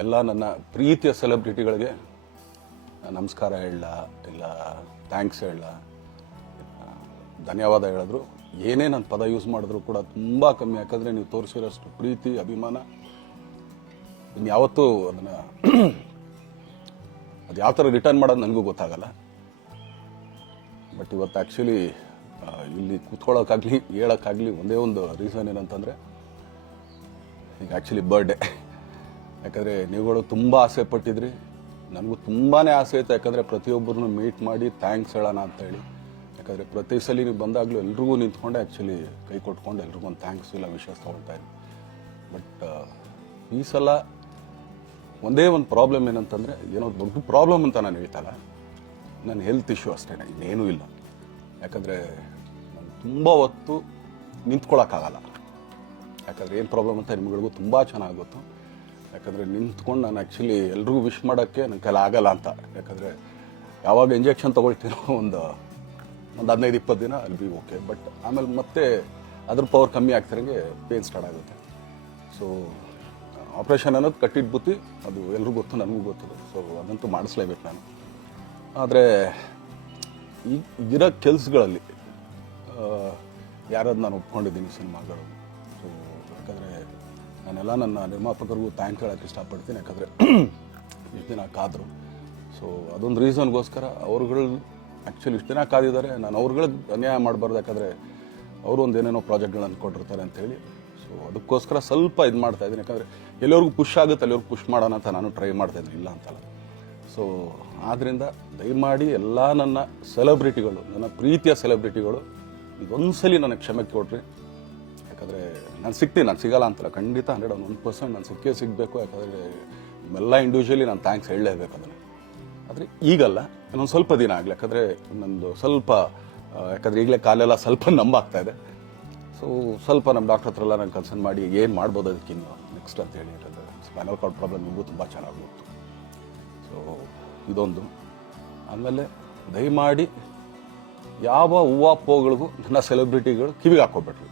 ಎಲ್ಲ ನನ್ನ ಪ್ರೀತಿಯ ಸೆಲೆಬ್ರಿಟಿಗಳಿಗೆ ನಮಸ್ಕಾರ ಹೇಳ ಇಲ್ಲ ಥ್ಯಾಂಕ್ಸ್ ಹೇಳ ಧನ್ಯವಾದ ಹೇಳಿದ್ರು ಏನೇ ನನ್ನ ಪದ ಯೂಸ್ ಮಾಡಿದ್ರು ಕೂಡ ತುಂಬ ಕಮ್ಮಿ. ಯಾಕಂದರೆ ನೀವು ತೋರಿಸಿರೋಷ್ಟು ಪ್ರೀತಿ ಅಭಿಮಾನ ಇನ್ಯಾವತ್ತೂ ಅದನ್ನು ಅದು ಯಾವ ಥರ ರಿಟರ್ನ್ ಮಾಡೋದು ನನಗೂ ಗೊತ್ತಾಗಲ್ಲ. ಬಟ್ ಇವತ್ತು ಆ್ಯಕ್ಚುಲಿ ಇಲ್ಲಿ ಕೂತ್ಕೊಳ್ಳೋಕ್ಕಾಗಲಿ ಹೇಳೋಕ್ಕಾಗಲಿ ಒಂದೇ ಒಂದು ರೀಸನ್ ಏನಂತಂದರೆ ಈಗ ಆ್ಯಕ್ಚುಲಿ ಬರ್ಡೇ. ಯಾಕಂದರೆ ನೀವುಗಳು ತುಂಬ ಆಸೆ ಪಟ್ಟಿದ್ರಿ, ನನಗೂ ತುಂಬಾ ಆಸೆ ಇತ್ತು. ಯಾಕಂದರೆ ಪ್ರತಿಯೊಬ್ಬರನ್ನು ಮೀಟ್ ಮಾಡಿ ಥ್ಯಾಂಕ್ಸ್ ಹೇಳೋಣ ಅಂತೇಳಿ. ಯಾಕಂದರೆ ಪ್ರತಿ ಸಲ ನೀವು ಬಂದಾಗಲೂ ಎಲ್ರಿಗೂ ನಿಂತ್ಕೊಂಡೆ ಆ್ಯಕ್ಚುಲಿ ಕೈ ಕೊಟ್ಕೊಂಡು ಎಲ್ರಿಗೂ ಒಂದು ಥ್ಯಾಂಕ್ಸ್ ಇಲ್ಲ ವಿಷಸ್ ತೊಗೊಳ್ತಾ ಇದ್ದೆ. ಬಟ್ ಈ ಸಲ ಒಂದೇ ಒಂದು ಪ್ರಾಬ್ಲಮ್ ಏನಂತಂದರೆ, ಏನೋ ದೊಡ್ಡ ಪ್ರಾಬ್ಲಮ್ ಅಂತ ನಾನು ಹೇಳ್ತಲ್ಲ, ನನ್ನ ಹೆಲ್ತ್ ಇಶ್ಯೂ ಅಷ್ಟೇ, ಇನ್ನೇನೂ ಇಲ್ಲ. ಯಾಕಂದರೆ ನಾನು ತುಂಬ ಹೊತ್ತು ನಿಂತ್ಕೊಳ್ಳೋಕ್ಕಾಗಲ್ಲ. ಯಾಕಂದರೆ ಏನು ಪ್ರಾಬ್ಲಮ್ ಅಂತ ನಿಮ್ಗಳಿಗೂ ತುಂಬ ಚೆನ್ನಾಗಿ ಗೊತ್ತು. ಯಾಕಂದರೆ ನಿಂತ್ಕೊಂಡು ನಾನು ಆ್ಯಕ್ಚುಲಿ ಎಲ್ರಿಗೂ ವಿಶ್ ಮಾಡೋಕ್ಕೆ ನನ್ನ ಕೈಲಿ ಆಗಲ್ಲ ಅಂತ. ಯಾಕಂದರೆ ಯಾವಾಗ ಇಂಜೆಕ್ಷನ್ ತೊಗೊಳ್ತೀನೋ ಒಂದು 15-20 ದಿನ ಅಲ್ಲಿ ಬಿ ಓಕೆ. ಬಟ್ ಆಮೇಲೆ ಮತ್ತೆ ಅದ್ರ ಪವರ್ ಕಮ್ಮಿ ಆಗ್ತಿರಂಗೆ ಪೇನ್ ಸ್ಟಾರ್ಟ್ ಆಗುತ್ತೆ. ಸೊ ಆಪ್ರೇಷನ್ ಅನ್ನೋದು ಕಟ್ಟಿಟ್ಟು ಬುತ್ತಿ, ಅದು ಎಲ್ರಿಗೂ ಗೊತ್ತು, ನನಗೂ ಗೊತ್ತು. ಸೊ ಅದಂತೂ ಮಾಡಿಸ್ಲೇಬೇಕು ನಾನು. ಆದರೆ ಈಗಿರೋ ಕೆಲಸಗಳಲ್ಲಿ ಯಾರಾದ್ರು ನಾನು ಒಪ್ಕೊಂಡಿದ್ದೀನಿ ಸಿನಿಮಾಗಳು. ಸೊ ಯಾಕಂದರೆ ನಾನೆಲ್ಲ ನನ್ನ ನಿರ್ಮಾಪಕರಿಗೂ ಥ್ಯಾಂಕ್ ಹೇಳೋಕ್ಕೆ ಇಷ್ಟಪಡ್ತೀನಿ. ಯಾಕಂದರೆ ಇಷ್ಟು ದಿನ ಕಾದರು. ಸೊ ಅದೊಂದು ರೀಸನ್ಗೋಸ್ಕರ ಅವ್ರುಗಳು ಆ್ಯಕ್ಚುಲಿ ಇಷ್ಟು ದಿನ ಕಾದಿದ್ದಾರೆ. ನಾನು ಅವ್ರುಗಳಿಗೆ ಅನ್ಯಾಯ ಮಾಡಬಾರ್ದು. ಯಾಕಂದರೆ ಅವರು ಒಂದು ಏನೇನೋ ಪ್ರಾಜೆಕ್ಟ್ಗಳನ್ನು ಕೊಟ್ಟಿರ್ತಾರೆ ಅಂಥೇಳಿ. ಸೊ ಅದಕ್ಕೋಸ್ಕರ ಸ್ವಲ್ಪ ಇದು ಮಾಡ್ತಾಯಿದ್ದೀನಿ. ಯಾಕಂದರೆ ಎಲ್ಲಿವರೆಗೂ ಪುಷ್ ಆಗುತ್ತೆ ಅಲ್ಲಿವರೆಗೂ ಪುಷ್ ಮಾಡೋಣ ಅಂತ ನಾನು ಟ್ರೈ ಮಾಡ್ತಾಯಿದ್ದೀನಿ, ಇಲ್ಲ ಅಂತಲ್ಲ. ಸೊ ಆದ್ದರಿಂದ ದಯಮಾಡಿ ಎಲ್ಲ ನನ್ನ ಸೆಲೆಬ್ರಿಟಿಗಳು, ನನ್ನ ಪ್ರೀತಿಯ ಸೆಲೆಬ್ರಿಟಿಗಳು, ಇದೊಂದ್ಸಲಿ ನನಗೆ ಕ್ಷಮೆ ಕೊಡ್ರಿ. ಯಾಕಂದರೆ ನಾನು ಸಿಗ್ತೀನಿ, ನಾನು ಸಿಗಲ್ಲ ಅಂತಲ್ಲ, ಖಂಡಿತ 101% ನಾನು ಸಿಗಬೇಕು. ಯಾಕಂದರೆ ನಿಮ್ಮೆಲ್ಲ ಇಂಡಿವಿಜುವಲಿ ನಾನು ಥ್ಯಾಂಕ್ಸ್ ಹೇಳಲೇಬೇಕು ಅದನ್ನು. ಆದರೆ ಈಗಲ್ಲ, ಇನ್ನೊಂದು ಸ್ವಲ್ಪ ದಿನ ಆಗಲಿ. ಯಾಕಂದರೆ ನನ್ನದು ಸ್ವಲ್ಪ ಯಾಕಂದರೆ ಈಗಲೇ ಕಾಲೆಲ್ಲ ಸ್ವಲ್ಪ ನಂಬಾಗ್ತಾ ಇದೆ. ಸೊ ಸ್ವಲ್ಪ ನಮ್ಮ ಡಾಕ್ಟರ್ ಹತ್ರ ಎಲ್ಲ ನಾನು ಕನ್ಸರ್ನ್ ಮಾಡಿ ಏನು ಮಾಡ್ಬೋದು ಅದಕ್ಕಿನ್ನು ನೆಕ್ಸ್ಟ್ ಅಂತೇಳಿ. ಯಾಕಂದರೆ ಸ್ಪೈನಲ್ ಕಾರ್ಡ್ ಪ್ರಾಬ್ಲಮ್ ನಿಮಗೂ ತುಂಬ ಚೆನ್ನಾಗಿ ಗೊತ್ತು. ಸೊ ಇದೊಂದು. ಆಮೇಲೆ ದಯಮಾಡಿ ಯಾವ ಹೂವು ಪೋಗಳಿಗೂ ನನ್ನ ಸೆಲೆಬ್ರಿಟಿಗಳು ಕಿವಿಗೆ ಹಾಕೋಬೇಡ್ರಿ.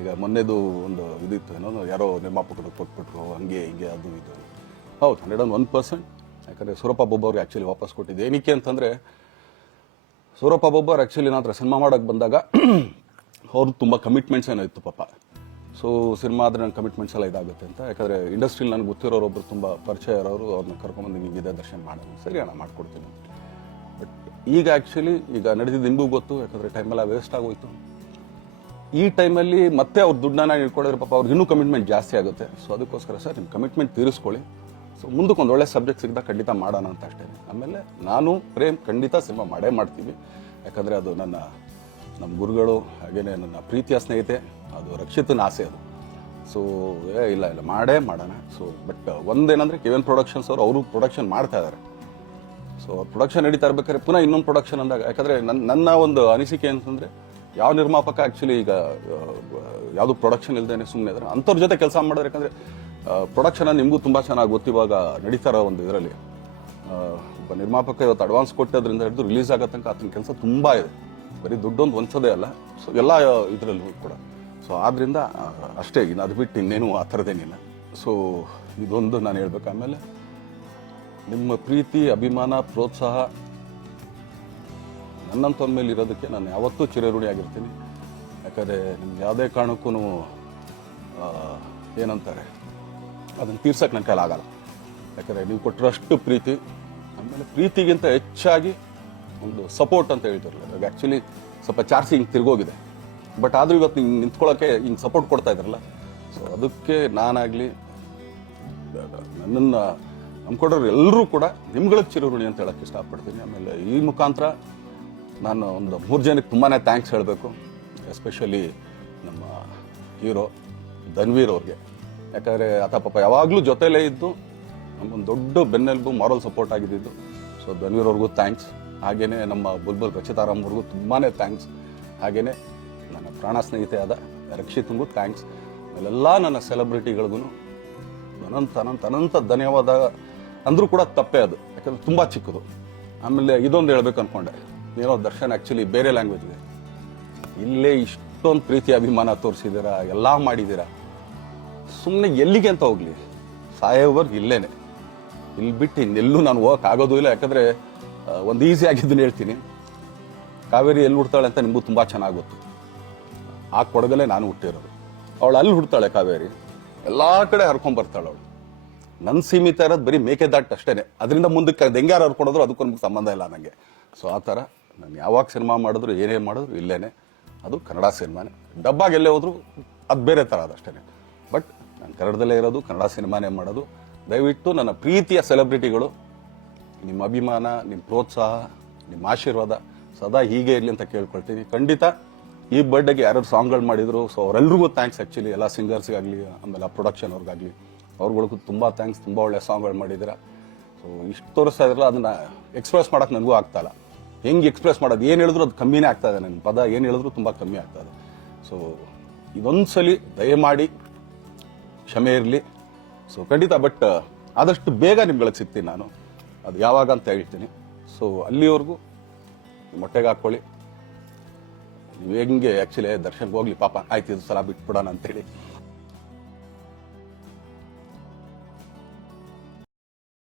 ಈಗ ಮೊನ್ನೆದು ಒಂದು ಇದಿತ್ತು, ಏನೋ ಯಾರೋ ನಿರ್ಮಾಪಕರು ಕೊಟ್ಬಿಟ್ರು, ಹಂಗೆ ಹಿಂಗೆ ಅದು ಇದು. ಹೌದು, 101%. ಯಾಕಂದರೆ ಸೂರಪ್ಪ ಬೊಬ್ಬ ಅವ್ರಿಗೆ ಆ್ಯಕ್ಚುಲಿ ವಾಪಸ್ ಕೊಟ್ಟಿದ್ದು. ಏನಕ್ಕೆ ಅಂತಂದರೆ, ಸೂರಪ್ಪ ಬೊಬ್ಬ ಅವ್ರು ಆ್ಯಕ್ಚುಲಿ ನನ್ನ ಹತ್ರ ಸಿನಿಮಾ ಮಾಡೋಕ್ಕೆ ಬಂದಾಗ ಅವ್ರದ್ದು ತುಂಬ ಕಮಿಟ್ಮೆಂಟ್ಸ್ ಏನೋ ಇತ್ತು ಪಾಪ. ಸೊ ಸಿನಿಮಾ ಆದರೆ ನನ್ನ ಕಮಿಟ್ಮೆಂಟ್ಸ್ ಎಲ್ಲ ಇದಾಗುತ್ತೆ ಅಂತ. ಯಾಕಂದರೆ ಇಂಡಸ್ಟ್ರಿಲಿ ನನಗೆ ಗೊತ್ತಿರೋರು ಒಬ್ಬರು ತುಂಬ ಪರಿಚಯ ಇರೋರು, ಅವ್ರನ್ನ ಕರ್ಕೊಂಬಂದು ಹಿಂಗಿದೆ ದರ್ಶನ ಮಾಡೋದು, ಸರಿ ಅಣ್ಣ ಮಾಡ್ಕೊಡ್ತೀನಿ. ಬಟ್ ಈಗ ಆ್ಯಕ್ಚುಲಿ ಈಗ ನಡೆದಿದ್ದು ನಿಮಗೂ ಗೊತ್ತು. ಯಾಕಂದರೆ ಟೈಮೆಲ್ಲ ವೇಸ್ಟ್ ಆಗೋಯ್ತು. ಈ ಟೈಮಲ್ಲಿ ಮತ್ತೆ ಅವ್ರ ದುಡ್ಡನ್ನ ಇಟ್ಕೊಂಡಿದ್ರೆ ಪಾಪ ಅವ್ರಿಗೆ ಇನ್ನೂ ಕಮಿಟ್ಮೆಂಟ್ ಜಾಸ್ತಿ ಆಗುತ್ತೆ. ಸೊ ಅದಕ್ಕೋಸ್ಕರ ಸರ್ ನಿಮ್ಮ ಕಮಿಟ್ಮೆಂಟ್ ತೀರಿಸ್ಕೊಳ್ಳಿ. ಸೊ ಮುಂದಕ್ಕೆ ಒಂದು ಒಳ್ಳೆ ಸಬ್ಜೆಕ್ಟ್ ಸಿಗ್ದಾಗ ಖಂಡಿತ ಮಾಡೋಣ ಅಂತ ಅಷ್ಟೇ. ಆಮೇಲೆ ನಾನು ಪ್ರೇಮ್ ಖಂಡಿತ ಸಿನಿಮಾ ಮಾಡೇ ಮಾಡ್ತೀವಿ. ಯಾಕಂದರೆ ಅದು ನಮ್ಮ ಗುರುಗಳು, ಹಾಗೇನೆ ನನ್ನ ಪ್ರೀತಿಯ ಸ್ನೇಹಿತೆ, ಅದು ರಕ್ಷಿತನ ಆಸೆ ಅದು. ಸೊ ಇಲ್ಲ ಮಾಡೇ ಮಾಡೋಣ. ಸೊ ಬಟ್ ಒಂದೇನಂದರೆ KVN ಪ್ರೊಡಕ್ಷನ್ಸ್ ಅವರು ಪ್ರೊಡಕ್ಷನ್ ಮಾಡ್ತಾ ಇದ್ದಾರೆ. ಸೊ ಪ್ರೊಡಕ್ಷನ್ ನಡೀತಾ ಇರ್ಬೇಕಾದ್ರೆ ಪುನಃ ಇನ್ನೊಂದು ಪ್ರೊಡಕ್ಷನ್ ಅಂದಾಗ, ಯಾಕಂದರೆ ನನ್ನ ಒಂದು ಅನಿಸಿಕೆ ಅಂತಂದರೆ, ಯಾವ ನಿರ್ಮಾಪಕ ಆ್ಯಕ್ಚುಲಿ ಈಗ ಯಾವುದು ಪ್ರೊಡಕ್ಷನ್ ಇಲ್ಲದೇನೆ ಸುಮ್ಮನೆ ಇದ್ದಾರೆ ಅಂಥವ್ರ ಜೊತೆ ಕೆಲಸ ಮಾಡಿದ್ರೆ. ಯಾಕಂದರೆ ಪ್ರೊಡಕ್ಷನ್ ನಿಮಗೂ ತುಂಬ ಚೆನ್ನಾಗಿ ಗೊತ್ತು. ಇವಾಗ ನಡೀತಾ ಇರೋ ಒಂದು ಇದರಲ್ಲಿ ಒಬ್ಬ ನಿರ್ಮಾಪಕ ಇವತ್ತು ಅಡ್ವಾನ್ಸ್ ಕೊಟ್ಟೋದ್ರಿಂದ ಹಿಡಿದು ರಿಲೀಸ್ ಆಗೋ ತನಕ ಆತನ ಕೆಲಸ ತುಂಬ ಇದೆ. ಬರೀ ದುಡ್ಡೊಂದು ಹೊಂಚೋದೇ ಅಲ್ಲ, ಸೊ ಎಲ್ಲ ಇದರಲ್ಲೂ ಕೂಡ. ಸೊ ಆದ್ದರಿಂದ ಅಷ್ಟೇ, ಇನ್ನು ಅದು ಬಿಟ್ಟು ಇನ್ನೇನು ಆ ಥರದ್ದೇನಿಲ್ಲ. ಸೊ ಇದೊಂದು ನಾನು ಹೇಳ್ಬೇಕು. ಆಮೇಲೆ ನಿಮ್ಮ ಪ್ರೀತಿ, ಅಭಿಮಾನ, ಪ್ರೋತ್ಸಾಹ ನನ್ನಂಥವ್ರ ಮೇಲೆ ಇರೋದಕ್ಕೆ ನಾನು ಯಾವತ್ತೂ ಚಿರಋಣಿಯಾಗಿರ್ತೀನಿ. ಯಾಕಂದರೆ ನಿಮ್ಗೆ ಯಾವುದೇ ಕಾರಣಕ್ಕೂ ಏನಂತಾರೆ ಅದನ್ನು ತೀರ್ಸೋಕ್ಕೆ ನನ್ನ ಕೈಲಾಗಲ್ಲ. ಯಾಕಂದರೆ ನೀವು ಕೊಟ್ಟರಷ್ಟು ಪ್ರೀತಿ, ಆಮೇಲೆ ಪ್ರೀತಿಗಿಂತ ಹೆಚ್ಚಾಗಿ ಒಂದು ಸಪೋರ್ಟ್ ಅಂತ ಹೇಳ್ತಿರಲ್ಲ. ಇವಾಗ ಆ್ಯಕ್ಚುಲಿ ಸ್ವಲ್ಪ ಚಾರ್ಜ್ ಹಿಂಗೆ ತಿರ್ಗೋಗಿದೆ. ಬಟ್ ಆದರೂ ಇವತ್ತು ಹಿಂಗೆ ನಿಂತ್ಕೊಳ್ಳೋಕ್ಕೆ ಹಿಂಗೆ ಸಪೋರ್ಟ್ ಕೊಡ್ತಾ ಇದ್ದಾರಲ್ಲ. ಸೊ ಅದಕ್ಕೆ ನಾನಾಗಲಿ ನನ್ನನ್ನು ನಂಬ್ಕೊಡೋರು ಎಲ್ಲರೂ ಕೂಡ ನಿಮ್ಗಳಿಗೆ ಚಿರಋಣಿ ಅಂತ ಹೇಳೋಕ್ಕೆ ಇಷ್ಟಪಡ್ತೀನಿ. ಆಮೇಲೆ ಈ ಮುಖಾಂತರ ನಾನು ಒಂದು 3 ಜನಕ್ಕೆ ತುಂಬಾ ಥ್ಯಾಂಕ್ಸ್ ಹೇಳಬೇಕು. ಎಸ್ಪೆಷಲಿ ನಮ್ಮ ಹೀರೋ ಧನ್ವೀರ್ ಅವ್ರಿಗೆ. ಯಾಕಂದರೆ ಆತ ಪಾಪ ಯಾವಾಗಲೂ ಜೊತೆಲೇ ಇದ್ದು ನಮಗೊಂದು ದೊಡ್ಡ ಬೆನ್ನೆಲುಬು, ಮಾರಲ್ ಸಪೋರ್ಟ್ ಆಗಿದ್ದು. ಸೊ ಧನ್ವೀರ್ ಅವ್ರಿಗೂ ಥ್ಯಾಂಕ್ಸ್. ಹಾಗೆಯೇ ನಮ್ಮ ಬುಲ್ಬುಲ್ ರಚಿತಾರಾಮ್ ಅವ್ರಿಗೂ ತುಂಬಾ ಥ್ಯಾಂಕ್ಸ್. ಹಾಗೆಯೇ ನನ್ನ ಪ್ರಾಣ ಸ್ನೇಹಿತೆ ಆದ ರಕ್ಷಿತಂಗೂ ಥ್ಯಾಂಕ್ಸ್. ಆಮೇಲೆಲ್ಲ ನನ್ನ ಸೆಲೆಬ್ರಿಟಿಗಳಿಗೂ ಅನಂತ ಧನ್ಯವಾದ ಅಂದರೂ ಕೂಡ ತಪ್ಪೇ ಅದು. ಯಾಕಂದರೆ ತುಂಬ ಚಿಕ್ಕದು. ಆಮೇಲೆ ಇದೊಂದು ಹೇಳ್ಬೇಕು ಅಂದ್ಕೊಂಡೆ, ಏನೋ ದರ್ಶನ್ ಆ್ಯಕ್ಚುಲಿ ಬೇರೆ ಲ್ಯಾಂಗ್ವೇಜ್ಗೆ ಇಲ್ಲೇ ಇಷ್ಟೊಂದು ಪ್ರೀತಿ ಅಭಿಮಾನ ತೋರಿಸಿದ್ದೀರಾ, ಎಲ್ಲ ಮಾಡಿದ್ದೀರಾ, ಸುಮ್ಮನೆ ಎಲ್ಲಿಗೆ ಅಂತ ಹೋಗಲಿ. ಸಾಯೋವರೆಗೂ ಇಲ್ಲೇನೆ, ಇಲ್ಲಿ ಬಿಟ್ಟು ಇನ್ನೆಲ್ಲೂ ನಾನು ಹೋಗಕ್ಕೆ ಆಗೋದು ಇಲ್ಲ. ಯಾಕಂದರೆ ಒಂದು ಈಸಿ ಆಗಿದ್ದನ್ನು ಹೇಳ್ತೀನಿ, ಕಾವೇರಿ ಎಲ್ಲಿ ಹುಡ್ತಾಳೆ ಅಂತ ನಿಮಗೂ ತುಂಬ ಚೆನ್ನಾಗಿ ಗೊತ್ತು. ಆ ಕೊಡಗಲ್ಲೇ ನಾನು ಹುಟ್ಟಿರೋದು. ಅವಳು ಅಲ್ಲಿ ಹುಡ್ತಾಳೆ ಕಾವೇರಿ, ಎಲ್ಲ ಕಡೆ ಹರ್ಕೊಂಡ್ಬರ್ತಾಳೆ ಅವಳು. ನನ್ನ ಸೀಮಿತ ಇರೋದು ಬರೀ ಮೇಕೆದಾಟ್ ಅಷ್ಟೇ, ಅದರಿಂದ ಮುಂದಕ್ಕೆ ಅದು ಹೆಂಗಾರು ಹರ್ಕೊಡೋದ್ರು ಅದಕ್ಕೊಂದು ಸಂಬಂಧ ಇಲ್ಲ ನನಗೆ. ಸೊ ಆ ಥರ ನಾನು ಯಾವಾಗ ಸಿನಿಮಾ ಮಾಡಿದ್ರು ಏನೇನು ಮಾಡಿದ್ರು ಇಲ್ಲೇನೆ, ಅದು ಕನ್ನಡ ಸಿನಿಮಾನೇ. ಡಬ್ಬಾಗಿ ಎಲ್ಲೇ ಹೋದ್ರು ಅದು ಬೇರೆ ಥರ ಅದಷ್ಟೇ. ಬಟ್ ನಾನು ಕನ್ನಡದಲ್ಲೇ ಇರೋದು, ಕನ್ನಡ ಸಿನಿಮಾನೇ ಮಾಡೋದು. ದಯವಿಟ್ಟು ನನ್ನ ಪ್ರೀತಿಯ ಸೆಲೆಬ್ರಿಟಿಗಳು, ನಿಮ್ಮ ಅಭಿಮಾನ, ನಿಮ್ಮ ಪ್ರೋತ್ಸಾಹ, ನಿಮ್ಮ ಆಶೀರ್ವಾದ ಸದಾ ಹೀಗೆ ಇರಲಿ ಅಂತ ಕೇಳ್ಕೊಳ್ತೀನಿ. ಖಂಡಿತ ಈ ಬರ್ಡೇಗೆ ಯಾರ್ಯಾರು ಸಾಂಗ್ಗಳು ಮಾಡಿದ್ರು, ಸೊ ಅವರೆಲ್ರಿಗೂ ಥ್ಯಾಂಕ್ಸ್. ಆ್ಯಕ್ಚುಲಿ ಎಲ್ಲ ಸಿಂಗರ್ಸ್ಗಾಗಲಿ, ಆಮೇಲೆ ಪ್ರೊಡಕ್ಷನ್ ಅವ್ರಿಗಾಗಲಿ, ಅವ್ರುಗಳಿಗೂ ತುಂಬ ಥ್ಯಾಂಕ್ಸ್. ತುಂಬ ಒಳ್ಳೆ ಸಾಂಗ್ಗಳು ಮಾಡಿದ್ದೀರಾ. ಸೊ ಇಷ್ಟು ತೋರಿಸ್ತಾ ಇದ್ರಲ್ಲ, ಅದನ್ನು ಎಕ್ಸ್ಪ್ರೆಸ್ ಮಾಡೋಕ್ಕೆ ನನಗೂ ಆಗ್ತಾಯಿಲ್ಲ. ಹೆಂಗೆ ಎಕ್ಸ್ಪ್ರೆಸ್ ಮಾಡೋದು, ಏನು ಹೇಳಿದ್ರು ಅದು ಕಮ್ಮಿನೇ ಆಗ್ತಾಯಿದೆ. ನನ್ನ ಪದ ಏನು ಹೇಳಿದ್ರು ತುಂಬ ಕಮ್ಮಿ ಆಗ್ತಾಯಿದೆ. ಸೊ ಇದೊಂದು ಸಲ ದಯಮಾಡಿ ಕ್ಷಮೆ ಇರಲಿ. ಸೊ ಖಂಡಿತ, ಬಟ್ ಆದಷ್ಟು ಬೇಗ ನಿಮ್ಗಳಿಗೆ ಸಿಗ್ತೀನಿ ನಾನು, ಅದು ಯಾವಾಗ ಅಂತ ಹೇಳ್ತೀನಿ. ಸೊ ಅಲ್ಲಿವರೆಗೂ ಮೊಟ್ಟೆಗೆ ಹಾಕ್ಕೊಳ್ಳಿ. ನೀವು ಹೆಂಗೆ ಆ್ಯಕ್ಚುಲಿ ದರ್ಶನ್ಗೆ ಹೋಗ್ಲಿ ಪಾಪ, ಆಯ್ತು ಇದು ಸಲ ಬಿಟ್ಬಿಡೋಣ ಅಂತೇಳಿ